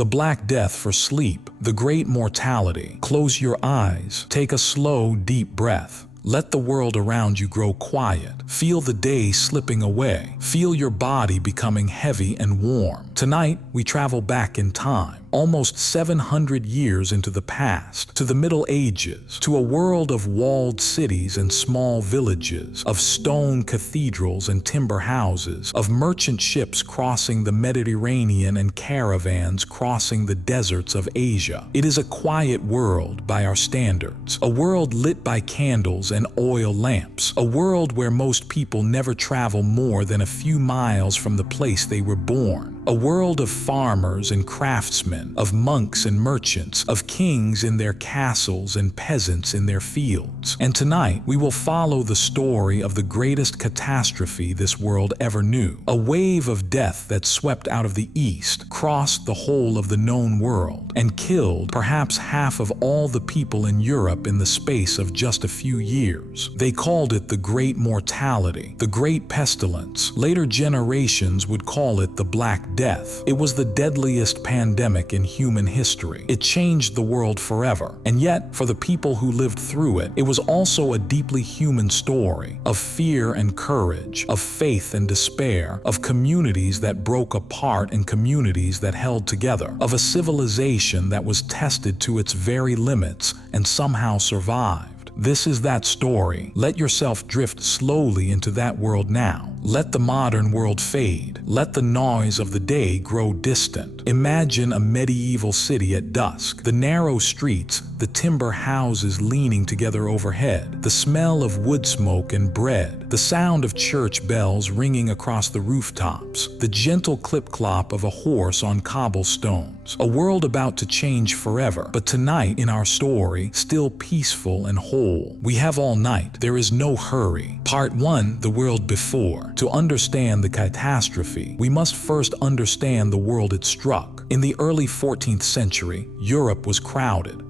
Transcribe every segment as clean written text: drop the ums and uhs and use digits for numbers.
The Black Death for sleep, the Great Mortality. Close your eyes, take a slow, deep breath. Let the world around you grow quiet. Feel the day slipping away. Feel your body becoming heavy and warm. Tonight, we travel back in time, almost 700 years into the past, to the Middle Ages, to a world of walled cities and small villages, of stone cathedrals and timber houses, of merchant ships crossing the Mediterranean and caravans crossing the deserts of Asia. It is a quiet world by our standards, a world lit by candles and oil lamps, a world where most people never travel more than a few miles from the place they were born, a world of farmers and craftsmen, of monks and merchants, of kings in their castles and peasants in their fields. And tonight, we will follow the story of the greatest catastrophe this world ever knew, a wave of death that swept out of the east, crossed the whole of the known world, and killed perhaps half of all the people in Europe in the space of just a few years. They called it the Great Mortality, the Great Pestilence. Later generations would call it the Black Death. It was the deadliest pandemic in human history. It changed the world forever. And yet, for the people who lived through it, it was also a deeply human story of fear and courage, of faith and despair, of communities that broke apart and communities that held together, of a civilization that was tested to its very limits and somehow survived. This is that story. Let yourself drift slowly into that world now. Let the modern world fade. Let the noise of the day grow distant. Imagine a medieval city at dusk. The narrow streets, the timber houses leaning together overhead, the smell of wood smoke and bread, the sound of church bells ringing across the rooftops, the gentle clip-clop of a horse on cobblestones. A world about to change forever, but tonight in our story, still peaceful and whole. We have all night. There is no hurry. Part 1, the world before. To understand the catastrophe, we must first understand the world it struck. In the early 14th century, Europe was crowded.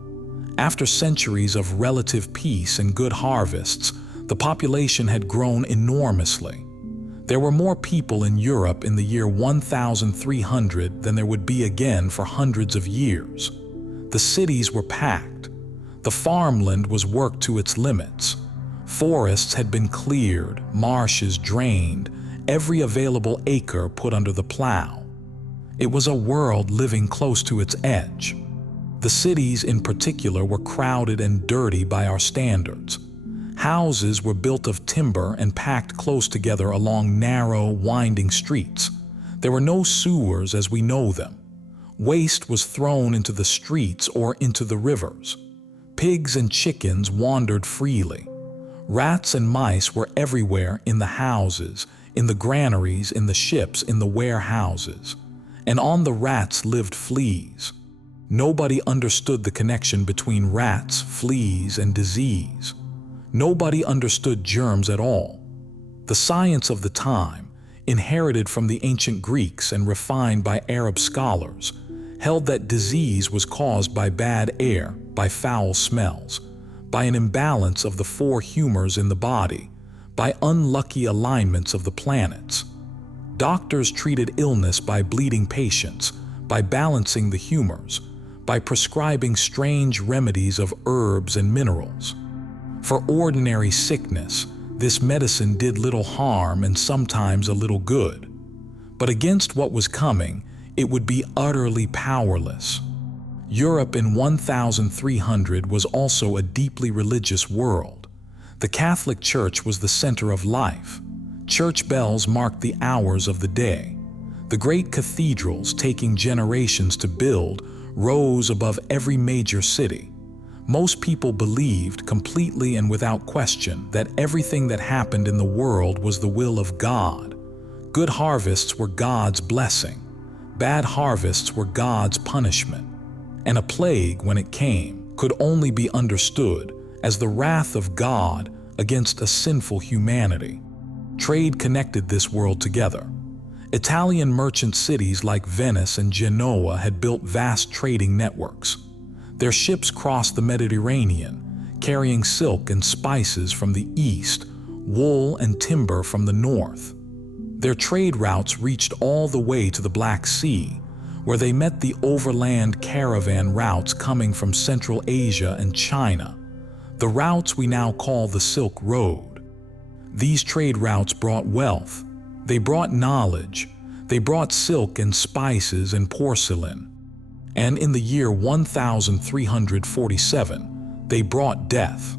After centuries of relative peace and good harvests, the population had grown enormously. There were more people in Europe in the year 1300 than there would be again for hundreds of years. The cities were packed. The farmland was worked to its limits. Forests had been cleared, marshes drained, every available acre put under the plow. It was a world living close to its edge. The cities in particular were crowded and dirty by our standards. Houses were built of timber and packed close together along narrow, winding streets. There were no sewers as we know them. Waste was thrown into the streets or into the rivers. Pigs and chickens wandered freely. Rats and mice were everywhere in the houses, in the granaries, in the ships, in the warehouses. And on the rats lived fleas. Nobody understood the connection between rats, fleas, and disease. Nobody understood germs at all. The science of the time, inherited from the ancient Greeks and refined by Arab scholars, held that disease was caused by bad air, by foul smells, by an imbalance of the four humors in the body, by unlucky alignments of the planets. Doctors treated illness by bleeding patients, by balancing the humors, by prescribing strange remedies of herbs and minerals. For ordinary sickness, this medicine did little harm and sometimes a little good. But against what was coming, it would be utterly powerless. Europe in 1300 was also a deeply religious world. The Catholic Church was the center of life. Church bells marked the hours of the day. The great cathedrals, taking generations to build, rose above every major city. Most people believed, completely and without question, that everything that happened in the world was the will of God. Good harvests were God's blessing. Bad harvests were God's punishment. And a plague, when it came, could only be understood as the wrath of God against a sinful humanity. Trade connected this world together. Italian merchant cities like Venice and Genoa had built vast trading networks. Their ships crossed the Mediterranean, carrying silk and spices from the east, wool and timber from the north. Their trade routes reached all the way to the Black Sea, where they met the overland caravan routes coming from Central Asia and China, the routes we now call the Silk Road. These trade routes brought wealth, they brought knowledge, they brought silk and spices and porcelain. And in the year 1347, they brought death.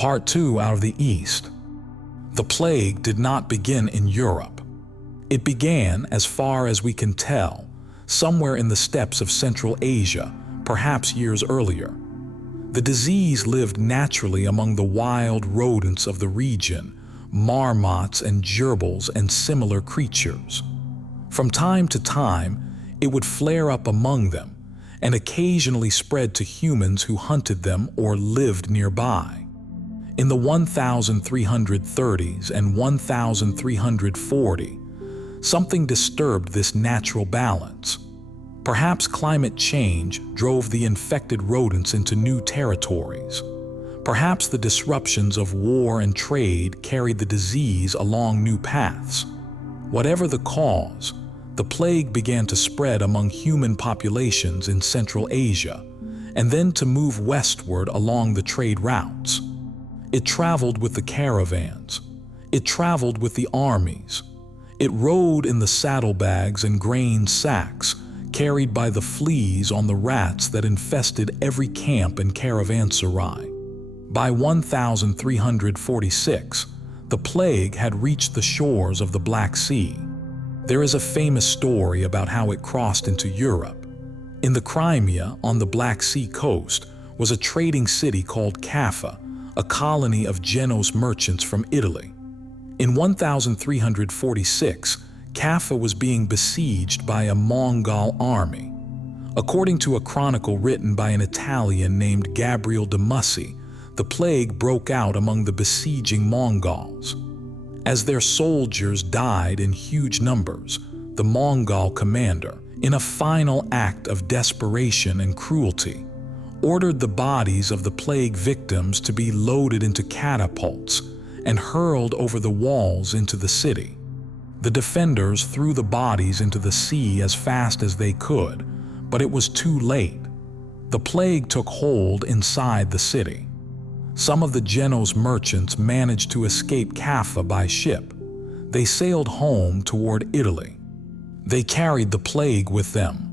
Part 2 out of the East. The plague did not begin in Europe. It began, as far as we can tell, somewhere in the steppes of Central Asia, perhaps years earlier. The disease lived naturally among the wild rodents of the region, marmots and gerbils and similar creatures. From time to time, it would flare up among them and occasionally spread to humans who hunted them or lived nearby. In the 1330s and 1340, something disturbed this natural balance. Perhaps climate change drove the infected rodents into new territories. Perhaps the disruptions of war and trade carried the disease along new paths. Whatever the cause, the plague began to spread among human populations in Central Asia, and then to move westward along the trade routes. It traveled with the caravans. It traveled with the armies. It rode in the saddlebags and grain sacks carried by the fleas on the rats that infested every camp and caravanserai. By 1346, the plague had reached the shores of the Black Sea. There is a famous story about how it crossed into Europe. In the Crimea, on the Black Sea coast, was a trading city called Kaffa, a colony of Genoese merchants from Italy. In 1346, Kaffa was being besieged by a Mongol army. According to a chronicle written by an Italian named Gabriele de Mussi, the plague broke out among the besieging Mongols. As their soldiers died in huge numbers, the Mongol commander, in a final act of desperation and cruelty, ordered the bodies of the plague victims to be loaded into catapults and hurled over the walls into the city. The defenders threw the bodies into the sea as fast as they could, but it was too late. The plague took hold inside the city. Some of the Genoese merchants managed to escape Kaffa by ship. They sailed home toward Italy. They carried the plague with them.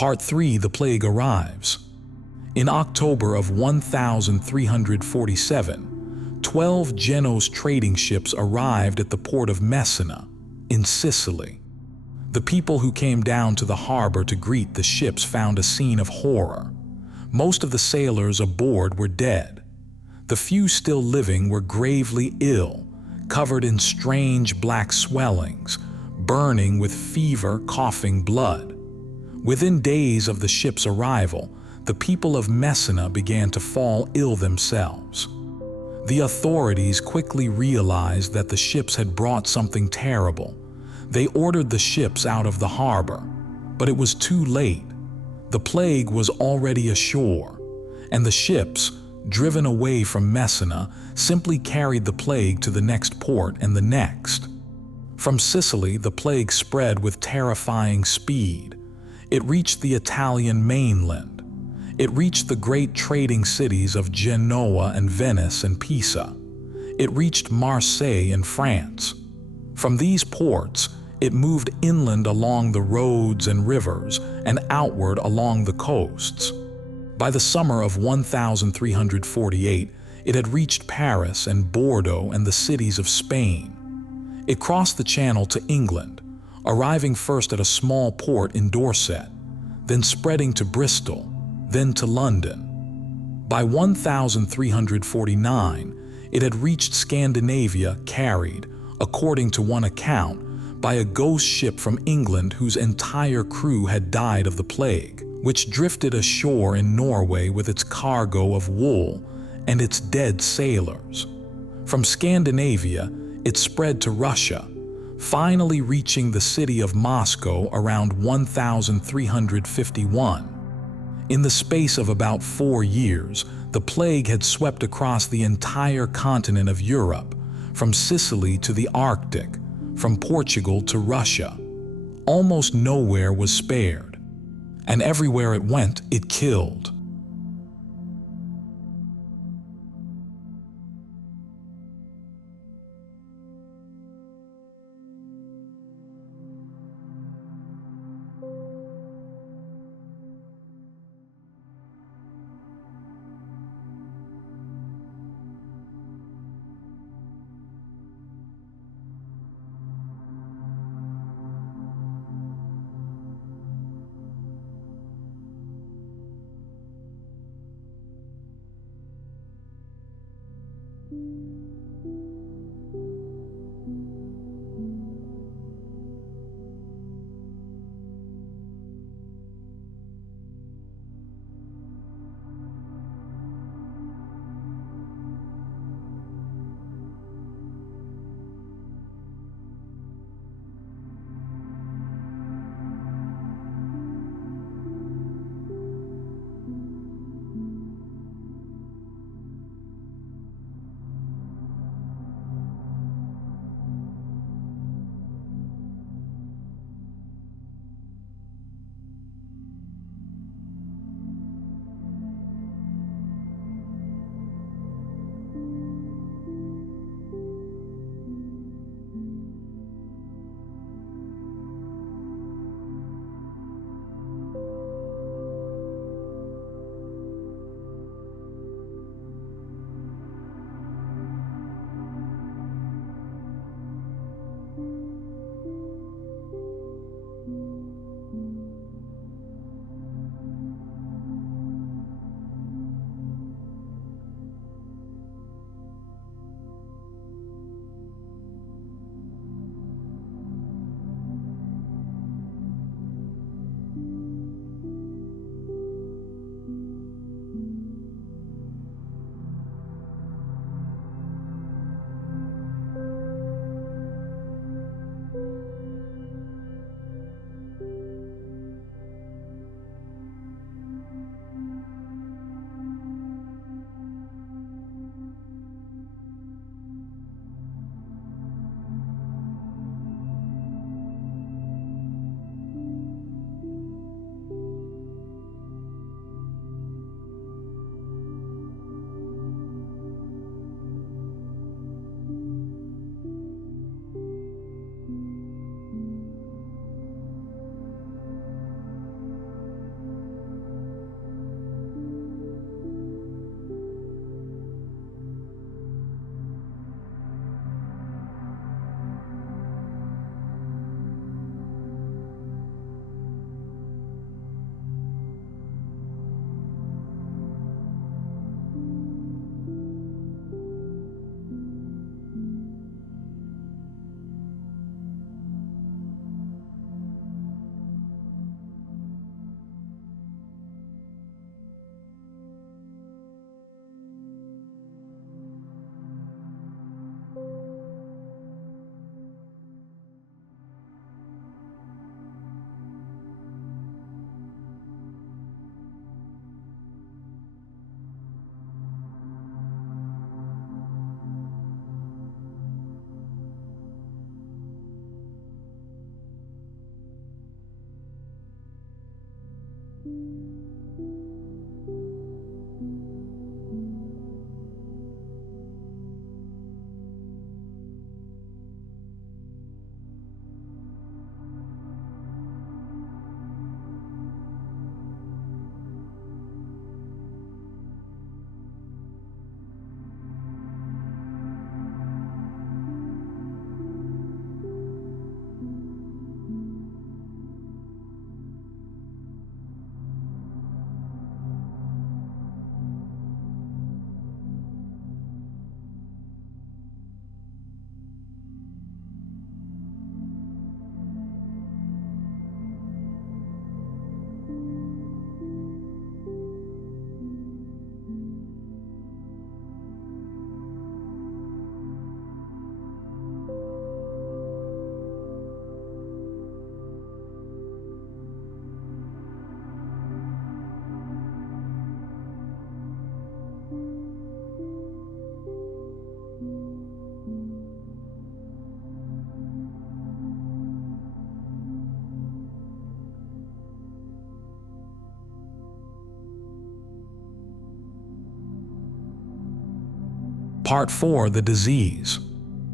Part 3. The plague arrives. In October of 1347, 12 Genoese trading ships arrived at the port of Messina, in Sicily. The people who came down to the harbor to greet the ships found a scene of horror. Most of the sailors aboard were dead. The few still living were gravely ill, covered in strange black swellings, burning with fever, coughing blood. Within days of the ship's arrival, the people of Messina began to fall ill themselves. The authorities quickly realized that the ships had brought something terrible. They ordered the ships out of the harbor, but it was too late. The plague was already ashore, and the ships, driven away from Messina, simply carried the plague to the next port and the next. From Sicily, the plague spread with terrifying speed. It reached the Italian mainland. It reached the great trading cities of Genoa and Venice and Pisa. It reached Marseille in France. From these ports, it moved inland along the roads and rivers and outward along the coasts. By the summer of 1348, it had reached Paris and Bordeaux and the cities of Spain. It crossed the Channel to England, arriving first at a small port in Dorset, then spreading to Bristol, then to London. By 1349, it had reached Scandinavia carried, according to one account, by a ghost ship from England whose entire crew had died of the plague, which drifted ashore in Norway with its cargo of wool and its dead sailors. From Scandinavia, it spread to Russia, finally reaching the city of Moscow around 1351. In the space of about 4 years, the plague had swept across the entire continent of Europe, from Sicily to the Arctic, from Portugal to Russia. Almost nowhere was spared, and everywhere it went, it killed. Part 4. The disease.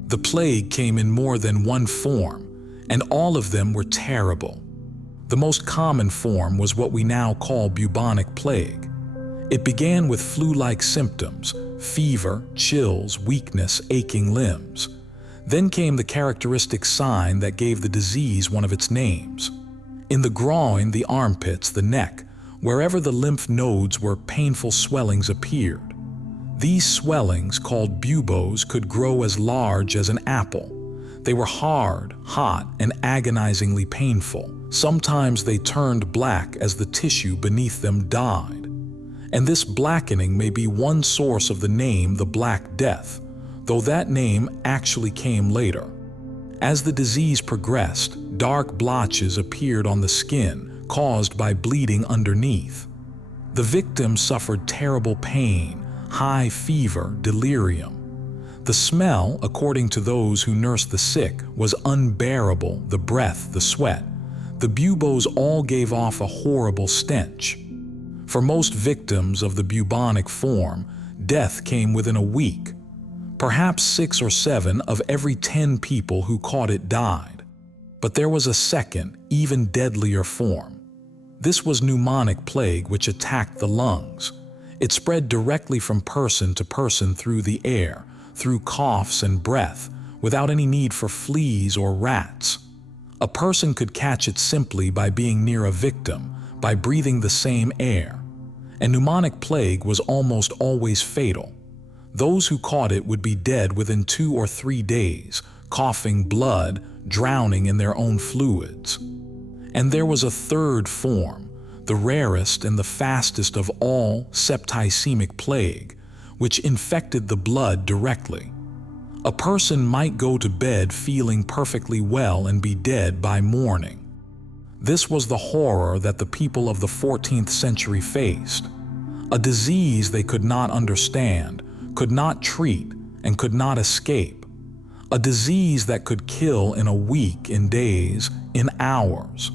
The plague came in more than one form, and all of them were terrible. The most common form was what we now call bubonic plague. It began with flu-like symptoms, fever, chills, weakness, aching limbs. Then came the characteristic sign that gave the disease one of its names. In the groin, the armpits, the neck, wherever the lymph nodes were, painful swellings appeared. These swellings, called buboes, could grow as large as an apple. They were hard, hot, and agonizingly painful. Sometimes they turned black as the tissue beneath them died. And this blackening may be one source of the name the Black Death, though that name actually came later. As the disease progressed, dark blotches appeared on the skin, caused by bleeding underneath. The victim suffered terrible pain, high fever, delirium. The smell, according to those who nursed the sick, was unbearable, the breath, the sweat. The buboes all gave off a horrible stench. For most victims of the bubonic form, death came within a week. Perhaps 6 or 7 of every 10 people who caught it died. But there was a second, even deadlier form. This was pneumonic plague, which attacked the lungs. It spread directly from person to person through the air, through coughs and breath, without any need for fleas or rats. A person could catch it simply by being near a victim, by breathing the same air. And pneumonic plague was almost always fatal. Those who caught it would be dead within 2 or 3 days, coughing blood, drowning in their own fluids. And there was a third form, the rarest and the fastest of all, septicemic plague, which infected the blood directly. A person might go to bed feeling perfectly well and be dead by morning. This was the horror that the people of the 14th century faced. A disease they could not understand, could not treat, and could not escape. A disease that could kill in a week, in days, in hours.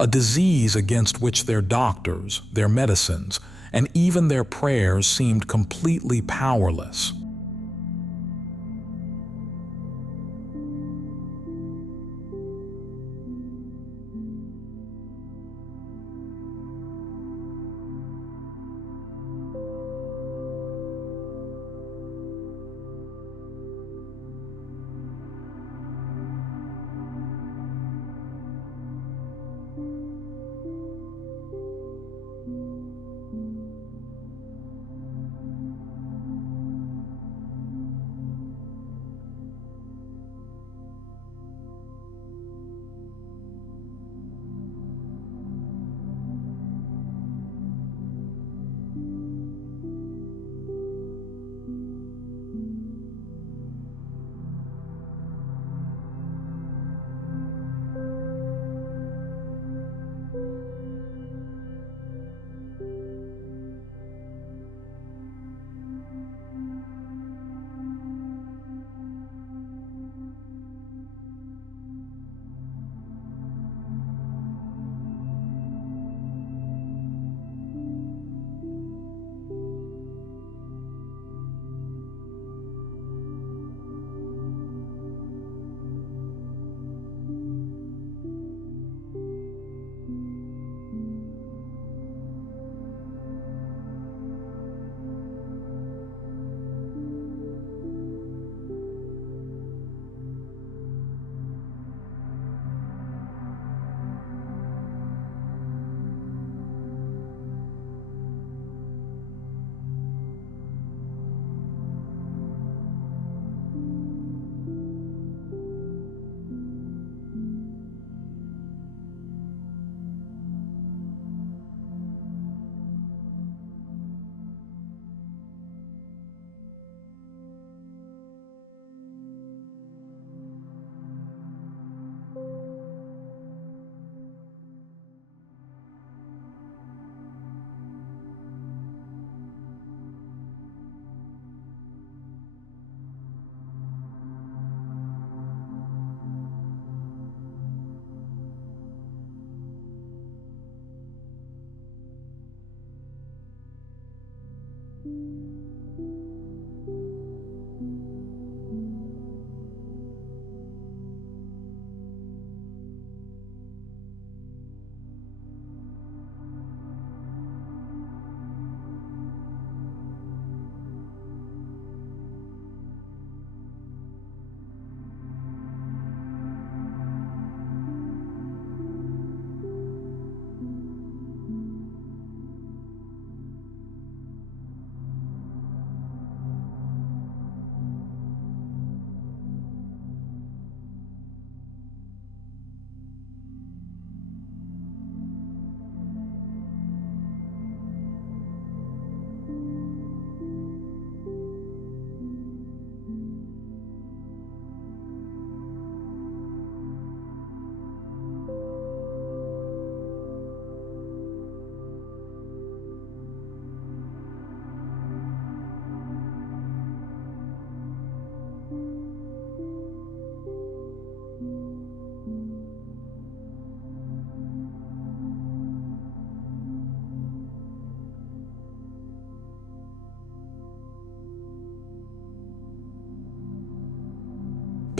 A disease against which their doctors, their medicines, and even their prayers seemed completely powerless.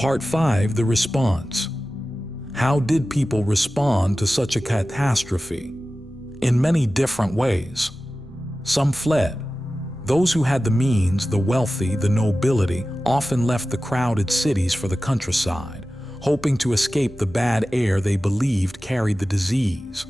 Part 5. The response. How did people respond to such a catastrophe? In many different ways. Some fled. Those who had the means, the wealthy, the nobility, often left the crowded cities for the countryside, hoping to escape the bad air they believed carried the disease.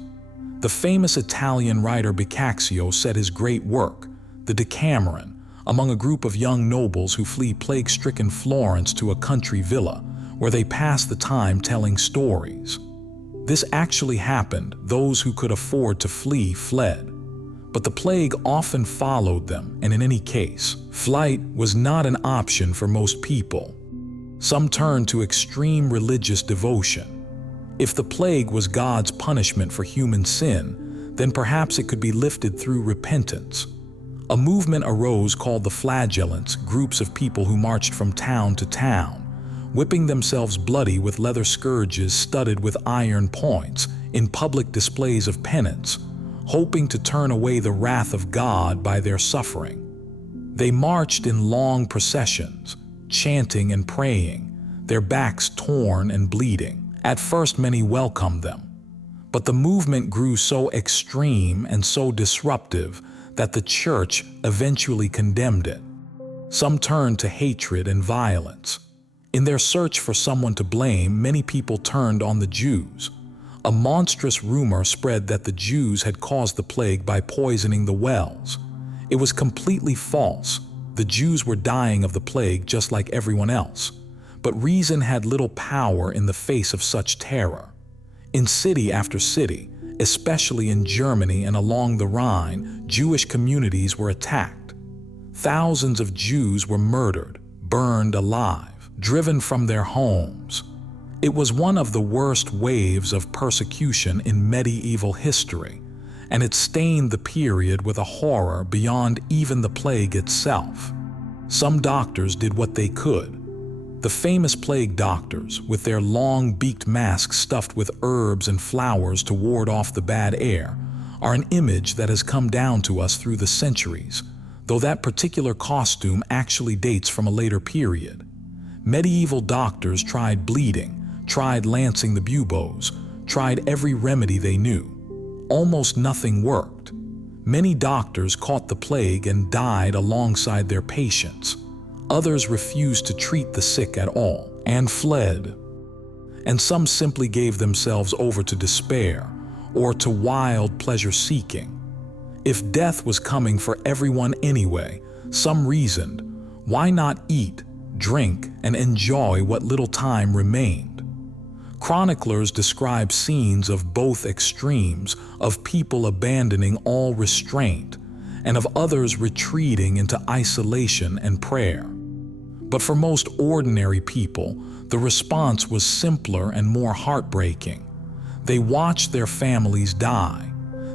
The famous Italian writer Boccaccio said his great work, the Decameron, among a group of young nobles who flee plague-stricken Florence to a country villa, where they pass the time telling stories. This actually happened. Those who could afford to flee fled. But the plague often followed them, and in any case, flight was not an option for most people. Some turned to extreme religious devotion. If the plague was God's punishment for human sin, then perhaps it could be lifted through repentance. A movement arose called the Flagellants, groups of people who marched from town to town, whipping themselves bloody with leather scourges studded with iron points in public displays of penance, hoping to turn away the wrath of God by their suffering. They marched in long processions, chanting and praying, their backs torn and bleeding. At first, many welcomed them, but the movement grew so extreme and so disruptive that the church eventually condemned it. Some turned to hatred and violence. In their search for someone to blame, many people turned on the Jews. A monstrous rumor spread that the Jews had caused the plague by poisoning the wells. It was completely false. The Jews were dying of the plague just like everyone else. But reason had little power in the face of such terror. In city after city, especially in Germany and along the Rhine, Jewish communities were attacked. Thousands of Jews were murdered, burned alive, driven from their homes. It was one of the worst waves of persecution in medieval history, and it stained the period with a horror beyond even the plague itself. Some doctors did what they could. The famous plague doctors, with their long-beaked masks stuffed with herbs and flowers to ward off the bad air, are an image that has come down to us through the centuries, though that particular costume actually dates from a later period. Medieval doctors tried bleeding, tried lancing the buboes, tried every remedy they knew. Almost nothing worked. Many doctors caught the plague and died alongside their patients. Others refused to treat the sick at all and fled. And some simply gave themselves over to despair or to wild pleasure-seeking. If death was coming for everyone anyway, some reasoned, why not eat, drink, and enjoy what little time remained? Chroniclers describe scenes of both extremes, of people abandoning all restraint, and of others retreating into isolation and prayer. But for most ordinary people, the response was simpler and more heartbreaking. They watched their families die.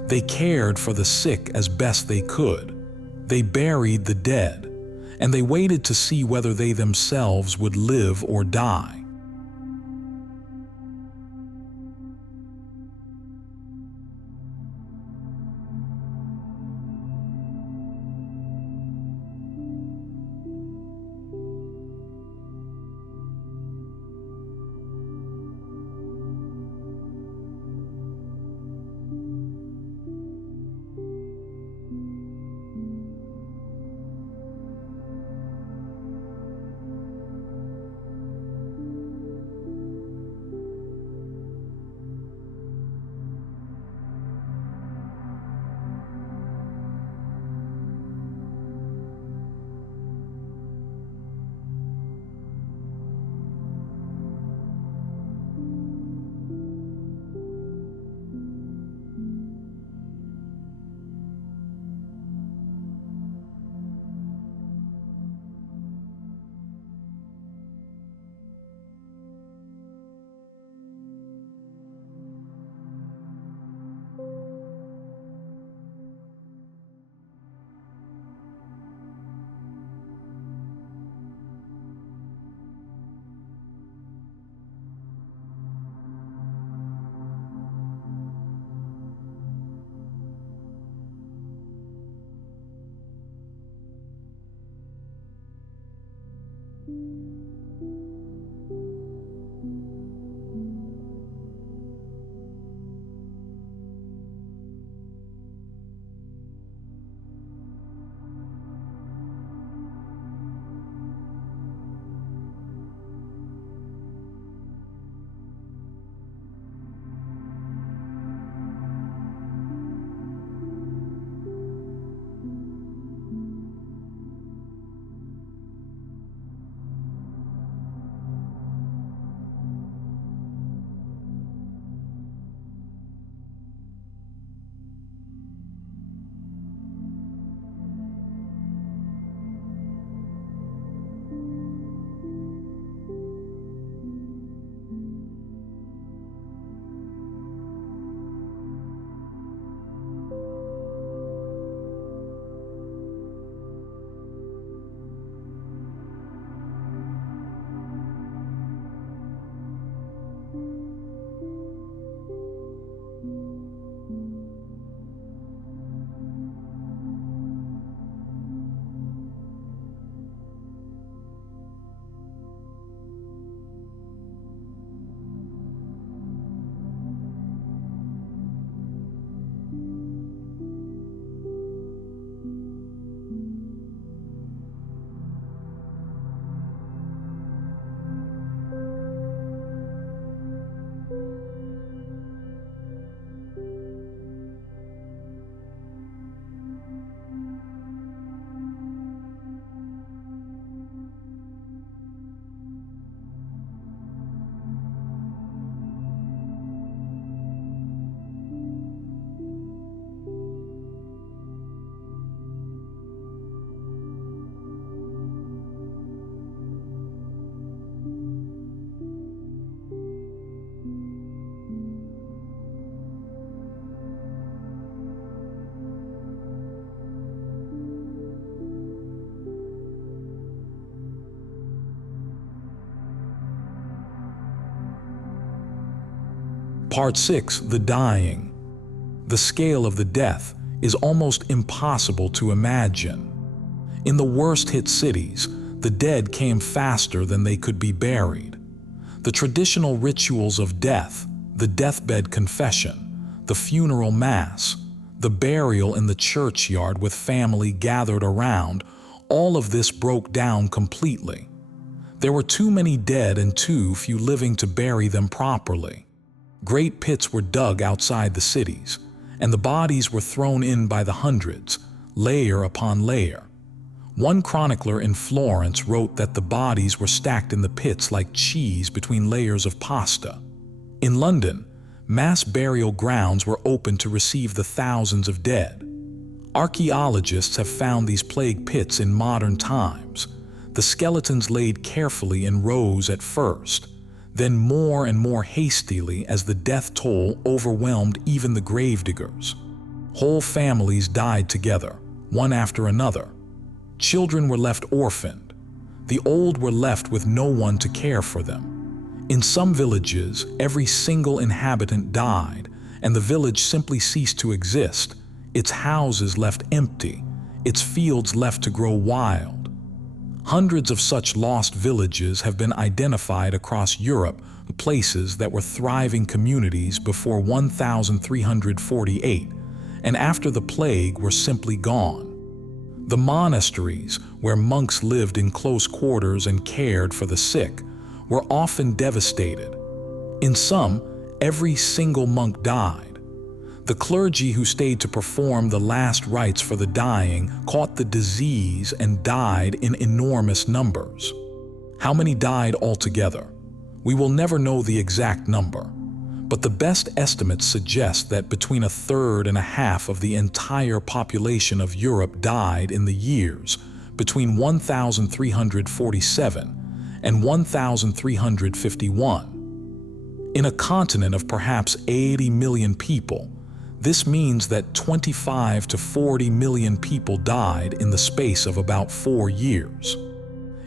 They cared for the sick as best they could. They buried the dead, and they waited to see whether they themselves would live or die. Part 6. The dying. The scale of the death is almost impossible to imagine. In the worst-hit cities, the dead came faster than they could be buried. The traditional rituals of death, the deathbed confession, the funeral mass, the burial in the churchyard with family gathered around, all of this broke down completely. There were too many dead and too few living to bury them properly. Great pits were dug outside the cities, and the bodies were thrown in by the hundreds, layer upon layer. One chronicler in Florence wrote that the bodies were stacked in the pits like cheese between layers of pasta. In London, mass burial grounds were opened to receive the thousands of dead. Archaeologists have found these plague pits in modern times. The skeletons laid carefully in rows at first, then more and more hastily as the death toll overwhelmed even the gravediggers. Whole families died together, one after another. Children were left orphaned. The old were left with no one to care for them. In some villages, every single inhabitant died, and the village simply ceased to exist, its houses left empty, its fields left to grow wild. Hundreds of such lost villages have been identified across Europe, places that were thriving communities before 1348, and after the plague were simply gone. The monasteries, where monks lived in close quarters and cared for the sick, were often devastated. In some, every single monk died. The clergy who stayed to perform the last rites for the dying caught the disease and died in enormous numbers. How many died altogether? We will never know the exact number, but the best estimates suggest that between a third and a half of the entire population of Europe died in the years between 1347 and 1351. In a continent of perhaps 80 million people, this means that 25 to 40 million people died in the space of about 4 years.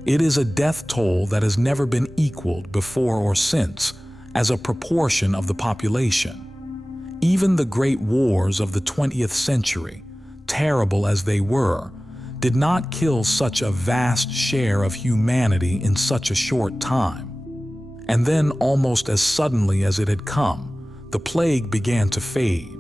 It is a death toll that has never been equaled before or since as a proportion of the population. Even the great wars of the 20th century, terrible as they were, did not kill such a vast share of humanity in such a short time. And then, almost as suddenly as it had come, the plague began to fade.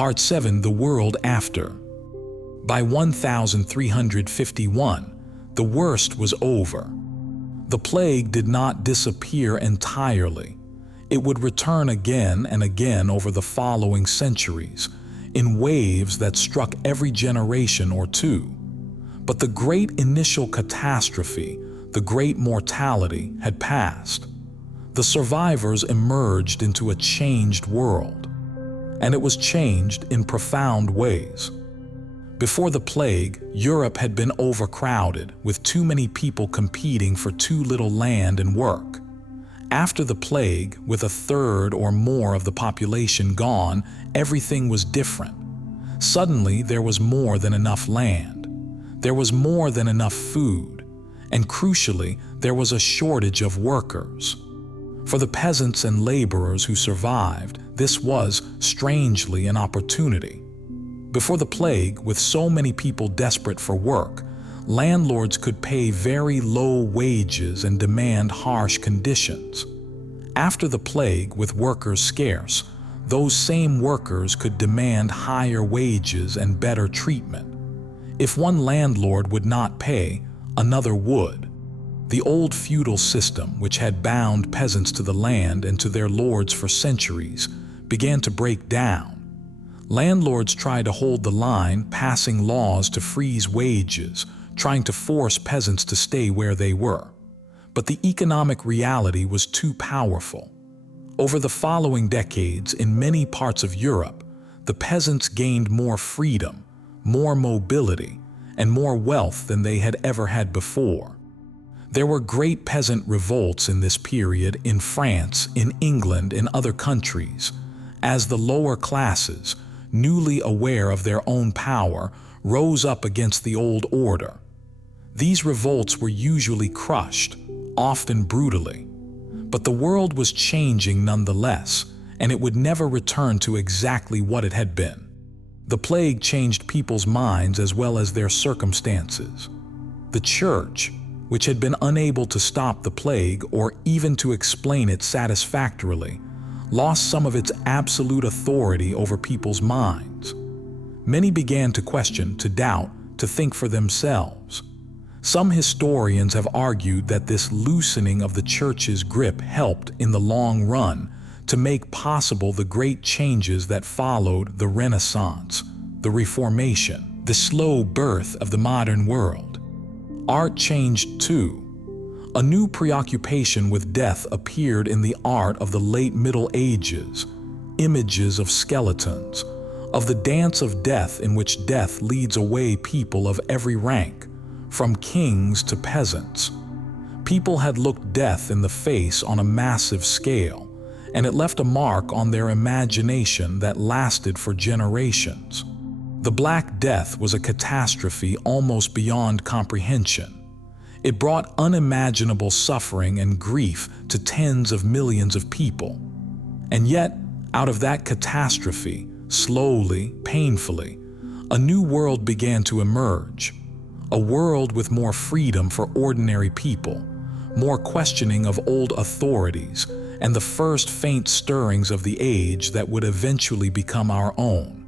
Part 7. The World After. By 1351, the worst was over. The plague did not disappear entirely. It would return again and again over the following centuries, in waves that struck every generation or two. But the great initial catastrophe, the Great Mortality, had passed. The survivors emerged into a changed world, and it was changed in profound ways. Before the plague, Europe had been overcrowded, with too many people competing for too little land and work. After the plague, with a third or more of the population gone, everything was different. Suddenly, there was more than enough land. There was more than enough food. And crucially, there was a shortage of workers. For the peasants and laborers who survived, this was, strangely, an opportunity. Before the plague, with so many people desperate for work, landlords could pay very low wages and demand harsh conditions. After the plague, with workers scarce, those same workers could demand higher wages and better treatment. If one landlord would not pay, another would. The old feudal system, which had bound peasants to the land and to their lords for centuries, began to break down. Landlords tried to hold the line, passing laws to freeze wages, trying to force peasants to stay where they were. But the economic reality was too powerful. Over the following decades, in many parts of Europe, the peasants gained more freedom, more mobility, and more wealth than they had ever had before. There were great peasant revolts in this period in France, in England, and other countries, as the lower classes, newly aware of their own power, rose up against the old order. These revolts were usually crushed, often brutally. But the world was changing nonetheless, and it would never return to exactly what it had been. The plague changed people's minds as well as their circumstances. The church, which had been unable to stop the plague or even to explain it satisfactorily, lost some of its absolute authority over people's minds. Many began to question, to doubt, to think for themselves. Some historians have argued that this loosening of the church's grip helped, in the long run, to make possible the great changes that followed the Renaissance, the Reformation, the slow birth of the modern world. Art changed too. A new preoccupation with death appeared in the art of the late Middle Ages, images of skeletons, of the dance of death in which death leads away people of every rank, from kings to peasants. People had looked death in the face on a massive scale, and it left a mark on their imagination that lasted for generations. The Black Death was a catastrophe almost beyond comprehension. It brought unimaginable suffering and grief to tens of millions of people. And yet, out of that catastrophe, slowly, painfully, a new world began to emerge. A world with more freedom for ordinary people, more questioning of old authorities, and the first faint stirrings of the age that would eventually become our own.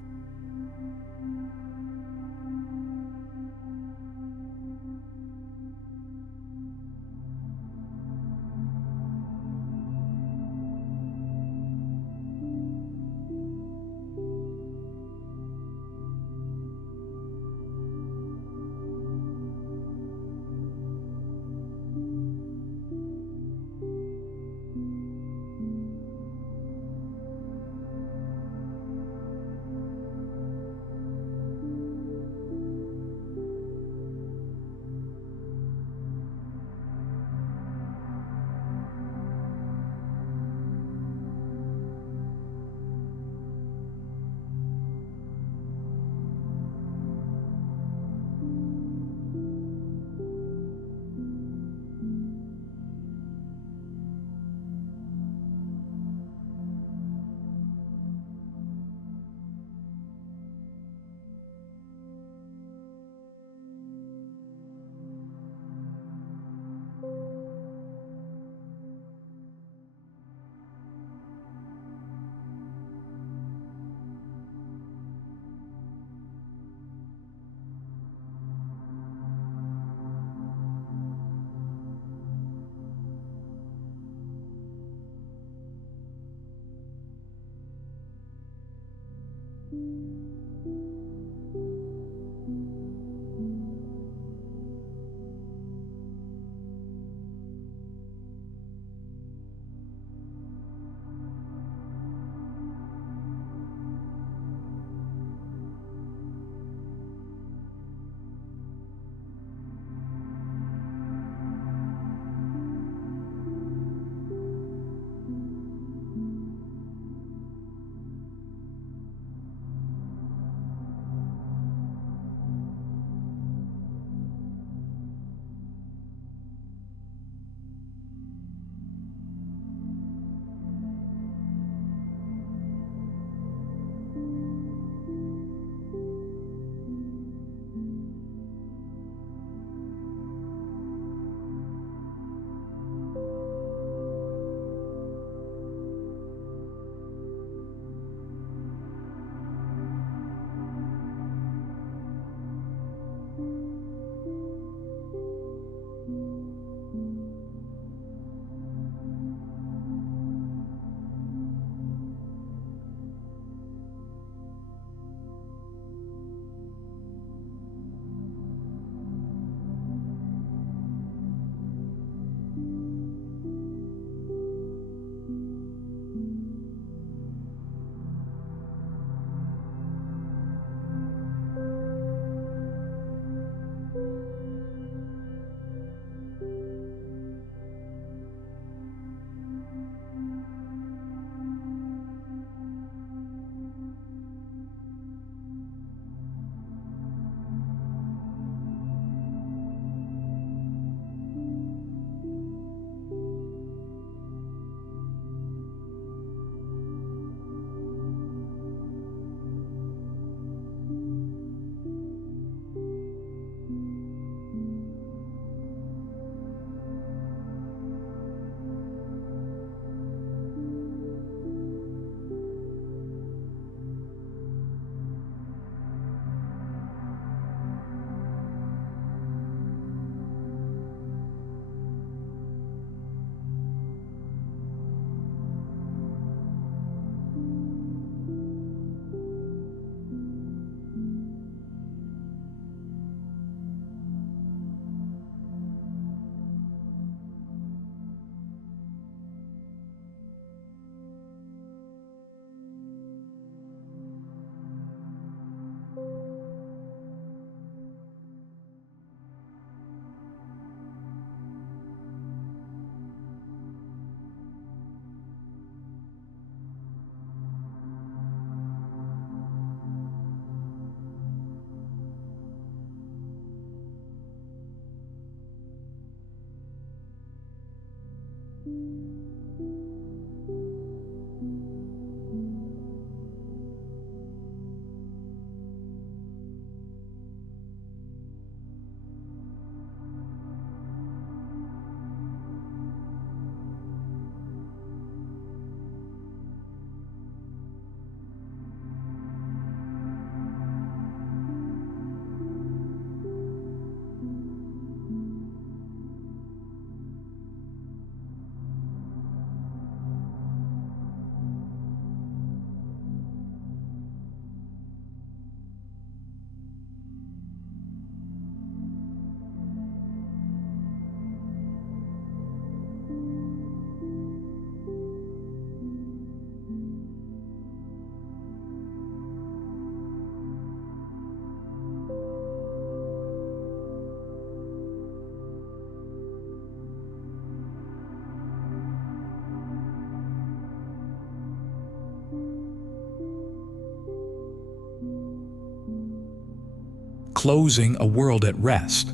Closing a world at rest.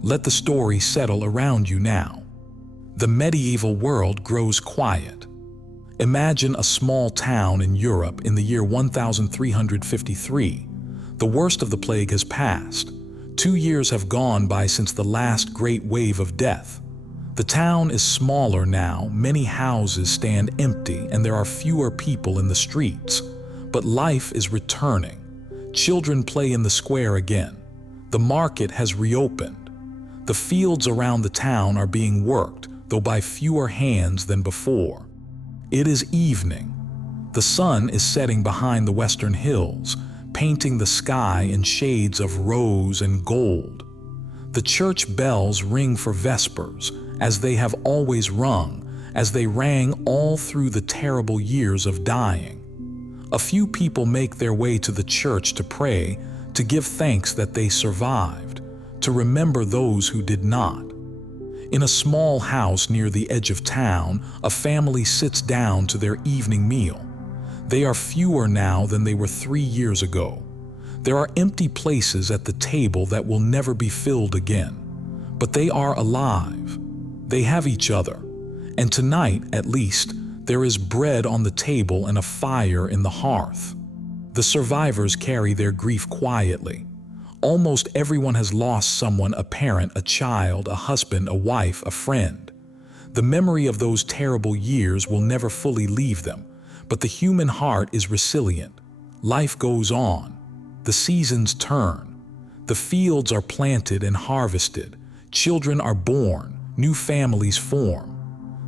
Let the story settle around you now. The medieval world grows quiet. Imagine a small town in Europe in the year 1353. The worst of the plague has passed. 2 years have gone by since the last great wave of death. The town is smaller now, many houses stand empty, and there are fewer people in the streets. But life is returning. Children play in the square again. The market has reopened. The fields around the town are being worked, though by fewer hands than before. It is evening. The sun is setting behind the western hills, painting the sky in shades of rose and gold. The church bells ring for vespers, as they have always rung, as they rang all through the terrible years of dying. A few people make their way to the church to pray, to give thanks that they survived, to remember those who did not. In a small house near the edge of town, a family sits down to their evening meal. They are fewer now than they were 3 years ago. There are empty places at the table that will never be filled again. But they are alive. They have each other. And tonight, at least, there is bread on the table and a fire in the hearth. The survivors carry their grief quietly. Almost everyone has lost someone, a parent, a child, a husband, a wife, a friend. The memory of those terrible years will never fully leave them, but the human heart is resilient. Life goes on. The seasons turn. The fields are planted and harvested. Children are born. New families form.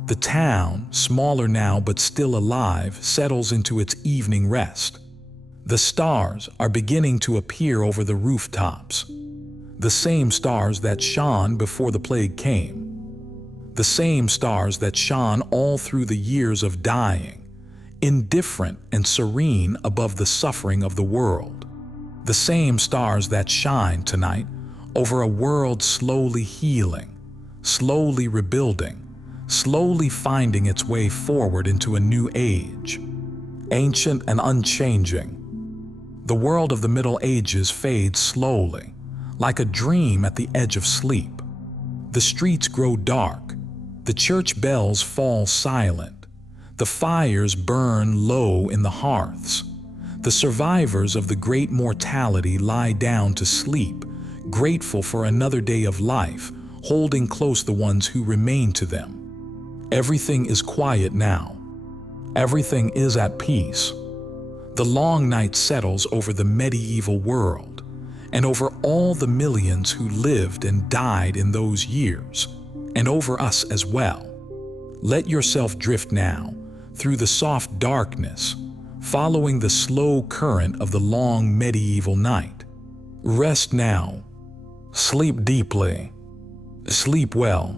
The town, smaller now but still alive, settles into its evening rest. The stars are beginning to appear over the rooftops. The same stars that shone before the plague came. The same stars that shone all through the years of dying, indifferent and serene above the suffering of the world. The same stars that shine tonight over a world slowly healing, slowly rebuilding, slowly finding its way forward into a new age, ancient and unchanging. The world of the Middle Ages fades slowly, like a dream at the edge of sleep. The streets grow dark. The church bells fall silent. The fires burn low in the hearths. The survivors of the Great Mortality lie down to sleep, grateful for another day of life, holding close the ones who remain to them. Everything is quiet now. Everything is at peace. The long night settles over the medieval world, and over all the millions who lived and died in those years, and over us as well. Let yourself drift now, through the soft darkness, following the slow current of the long medieval night. Rest now. Sleep deeply. Sleep well.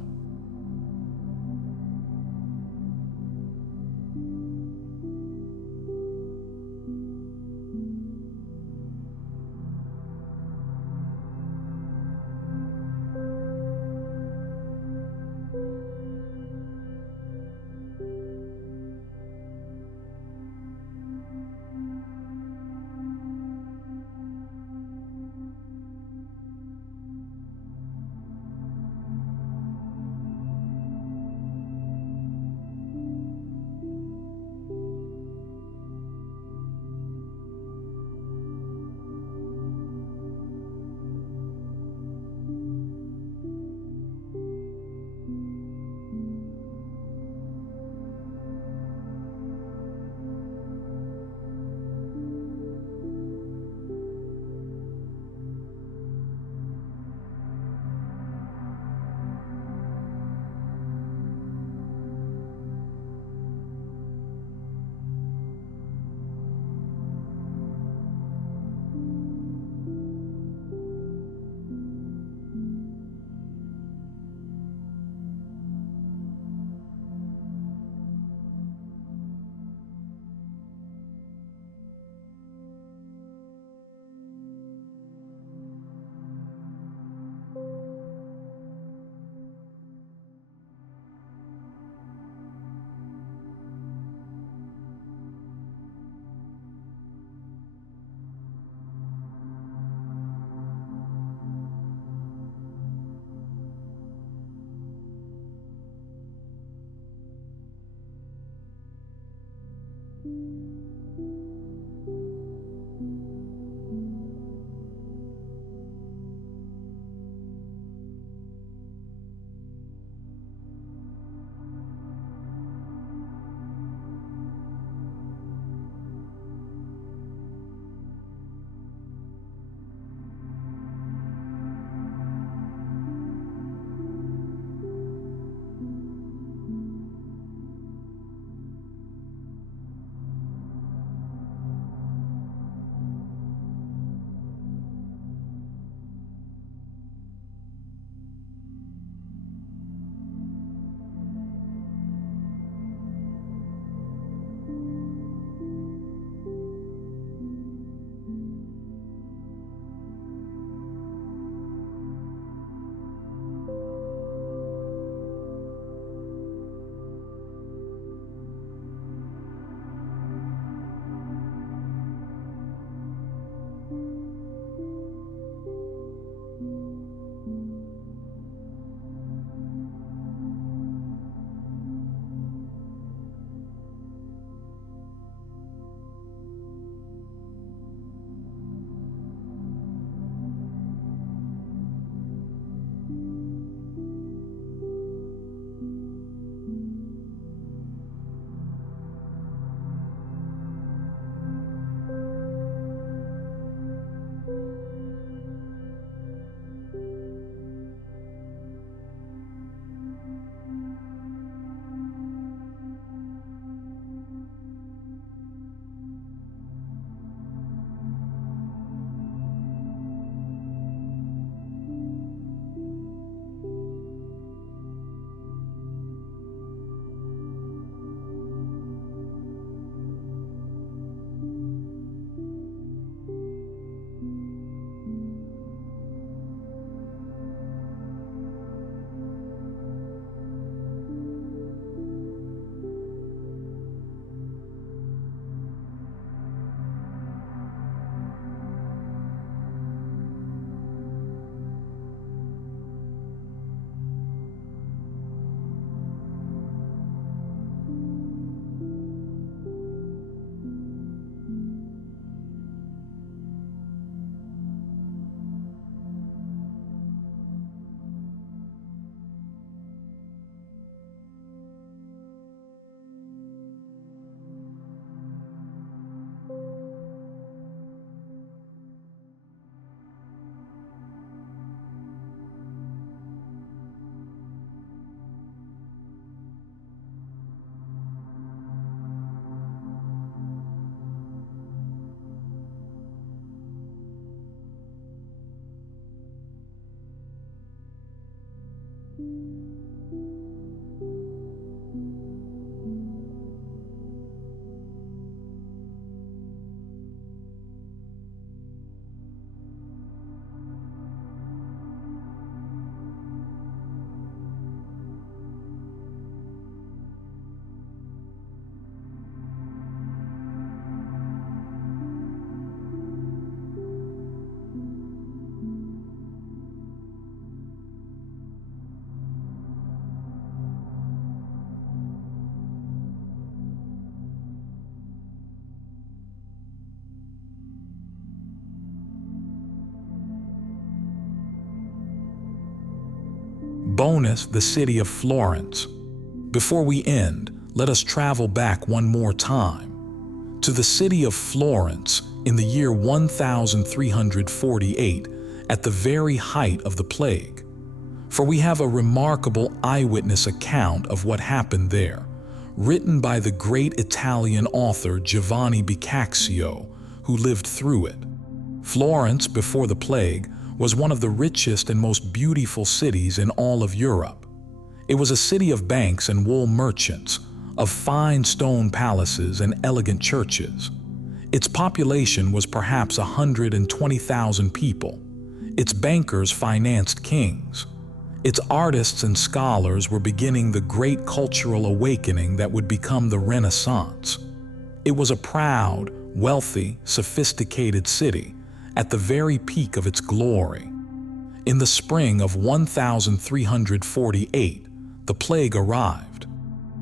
Bonus, the city of Florence. Before we end, let us travel back one more time to the city of Florence in the year 1348, at the very height of the plague. For we have a remarkable eyewitness account of what happened there, written by the great Italian author Giovanni Boccaccio, who lived through it. Florence, before the plague, was one of the richest and most beautiful cities in all of Europe. It was a city of banks and wool merchants, of fine stone palaces and elegant churches. Its population was perhaps 120,000 people. Its bankers financed kings. Its artists and scholars were beginning the great cultural awakening that would become the Renaissance. It was a proud, wealthy, sophisticated city at the very peak of its glory. In the spring of 1348, the plague arrived.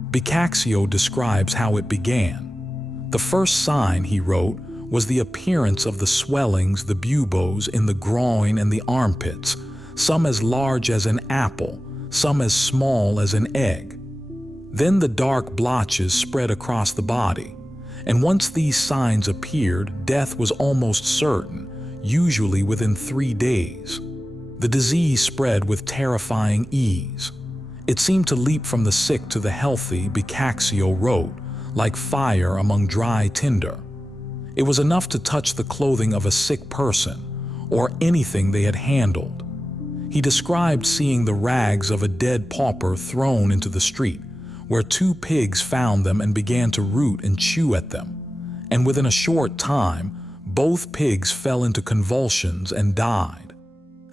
Boccaccio describes how it began. The first sign, he wrote, was the appearance of the swellings, the buboes in the groin and the armpits, some as large as an apple, some as small as an egg. Then the dark blotches spread across the body, and once these signs appeared, death was almost certain, usually within 3 days. The disease spread with terrifying ease. It seemed to leap from the sick to the healthy, Boccaccio wrote, like fire among dry tinder. It was enough to touch the clothing of a sick person, or anything they had handled. He described seeing the rags of a dead pauper thrown into the street, where 2 pigs found them and began to root and chew at them. And within a short time, both pigs fell into convulsions and died.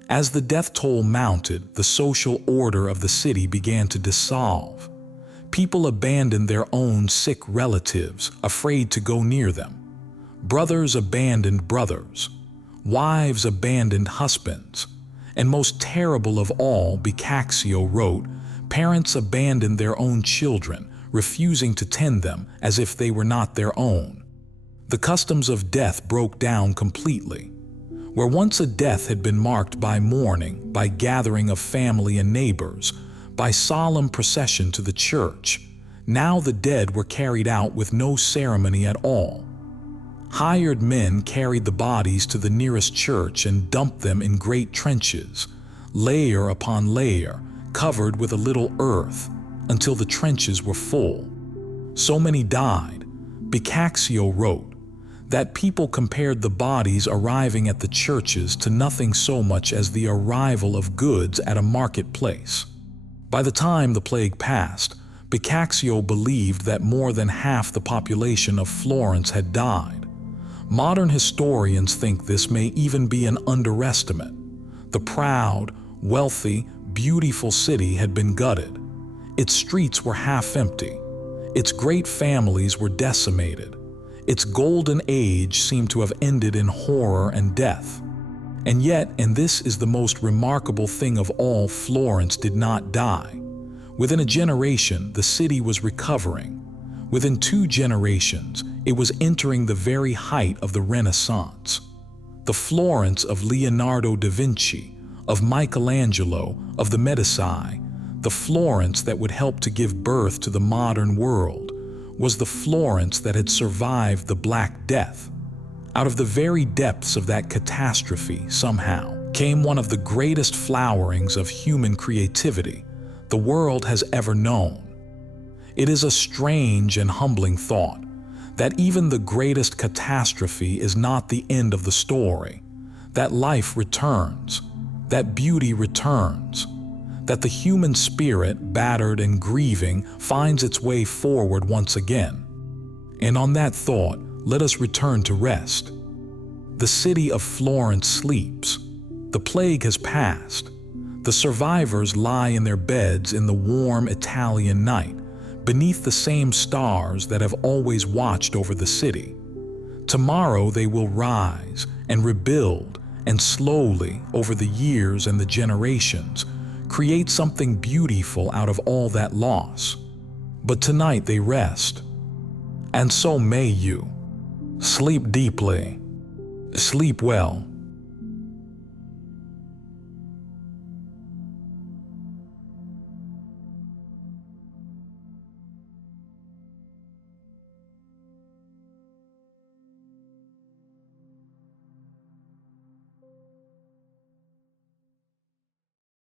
As the death toll mounted, the social order of the city began to dissolve. People abandoned their own sick relatives, afraid to go near them. Brothers abandoned brothers. Wives abandoned husbands. And most terrible of all, Boccaccio wrote, parents abandoned their own children, refusing to tend them as if they were not their own. The customs of death broke down completely. Where once a death had been marked by mourning, by gathering of family and neighbors, by solemn procession to the church, now the dead were carried out with no ceremony at all. Hired men carried the bodies to the nearest church and dumped them in great trenches, layer upon layer, covered with a little earth, until the trenches were full. So many died, Boccaccio wrote, that people compared the bodies arriving at the churches to nothing so much as the arrival of goods at a marketplace. By the time the plague passed, Boccaccio believed that more than half the population of Florence had died. Modern historians think this may even be an underestimate. The proud, wealthy, beautiful city had been gutted. Its streets were half empty. Its great families were decimated. Its golden age seemed to have ended in horror and death. And yet, and this is the most remarkable thing of all, Florence did not die. Within a generation, the city was recovering. Within 2 generations, it was entering the very height of the Renaissance. The Florence of Leonardo da Vinci, of Michelangelo, of the Medici, the Florence that would help to give birth to the modern world, was the Florence that had survived the Black Death. Out of the very depths of that catastrophe, somehow, came one of the greatest flowerings of human creativity the world has ever known. It is a strange and humbling thought that even the greatest catastrophe is not the end of the story, that life returns, that beauty returns, that the human spirit, battered and grieving, finds its way forward once again. And on that thought, let us return to rest. The city of Florence sleeps. The plague has passed. The survivors lie in their beds in the warm Italian night, beneath the same stars that have always watched over the city. Tomorrow they will rise and rebuild, and slowly, over the years and the generations, create something beautiful out of all that loss. But tonight they rest. And so may you. Sleep deeply. Sleep well.